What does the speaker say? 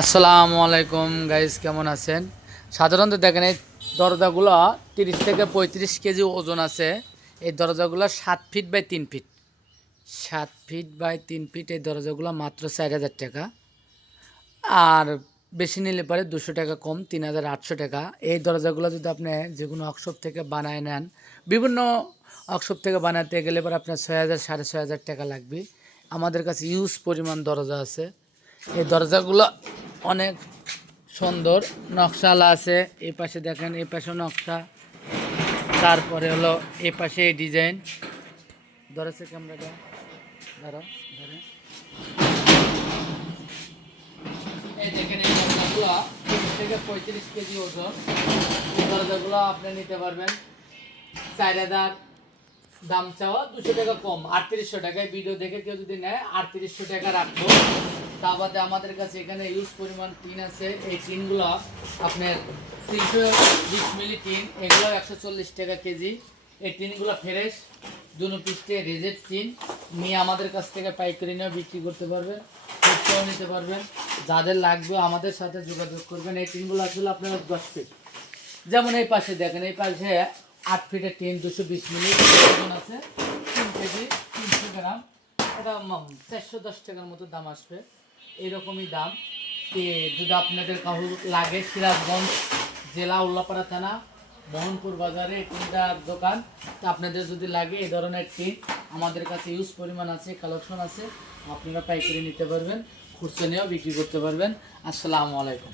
আসসালামু আলাইকুম গাইস, কেমন আছেন? সাধারণত দেখেন এই দরজাগুলো 30 থেকে 35 কেজি ওজন আছে। এই দরজাগুলো 7 feet by 3 feet, 7 feet by 3 feet. এই দরজাগুলো মাত্র 4,000 টাকা। আর বেশি নিলে পরে 200 টাকা কম, 3,800 টাকা। এই দরজাগুলো যদি আপনি যে কোনো ওয়ার্কশপ থেকে বানায় নেন, বিভিন্ন ওয়ার্কশপ থেকে বানাতে গেলে পরে আপনার 6,000 6,500 টাকা লাগবে। আমাদের কাছে ইউজ পরিমাণ দরজা আছে। এই দরজাগুলো অনেক সুন্দর নকশালা আছে। এই পাশে দেখেন, এই পাশে নকশা, তারপরে হলো এই পাশে এই ডিজাইন। ধরেছে ক্যামেরাটা, ধরো ধরে এই দেখেন, এই দরজাগুলো 30 থেকে 35 কেজি ওজন। এই দরজাগুলো আপনি নিতে পারবেন 4,000, দাম চাওয়া 200 টাকা কম, 3800 টাকায়। ভিডিও দেখে কেউ যদি নেয় 3800 টাকা রাখবো। তা বাদে আমাদের কাছে এখানে ইউজ পরিমাণ টিন আছে। এই টিনগুলো আপনার 320 মিলি টিন, এগুলো 140 টাকা কেজি। এই টিনগুলো ফ্রেশ, দুনো পৃষ্ঠে রেজের টিন। নিয়ে আমাদের কাছ থেকে পাইকারি নিয়েও বিক্রি করতে পারবেন, খুচরাও নিতে পারবেন। যাদের লাগবে আমাদের সাথে যোগাযোগ করবেন। এই টিনগুলো আসলে আপনার 10 ফিট। যেমন এই পাশে দেখেন, এই পাশে 8 ফিটের টিন, 220 মিলি ওজন আছে, 3 কেজি 300 গ্রাম। এটা 410 টাকার মতো দাম আসবে, এইরকমই দাম। যদি আপনাদের কাহু লাগে, সিরাজগঞ্জ জেলা, উল্লাপাড়া থানা, মোহনপুর বাজারে টিনটার দোকান। তা আপনাদের যদি লাগে এই ধরনের টিন আমাদের কাছে ইউজ পরিমাণ আছে, কালেকশন আছে। আপনারা পাইকারি নিতে পারবেন, খুচরা নিয়েও বিক্রি করতে পারবেন। আসসালামু আলাইকুম।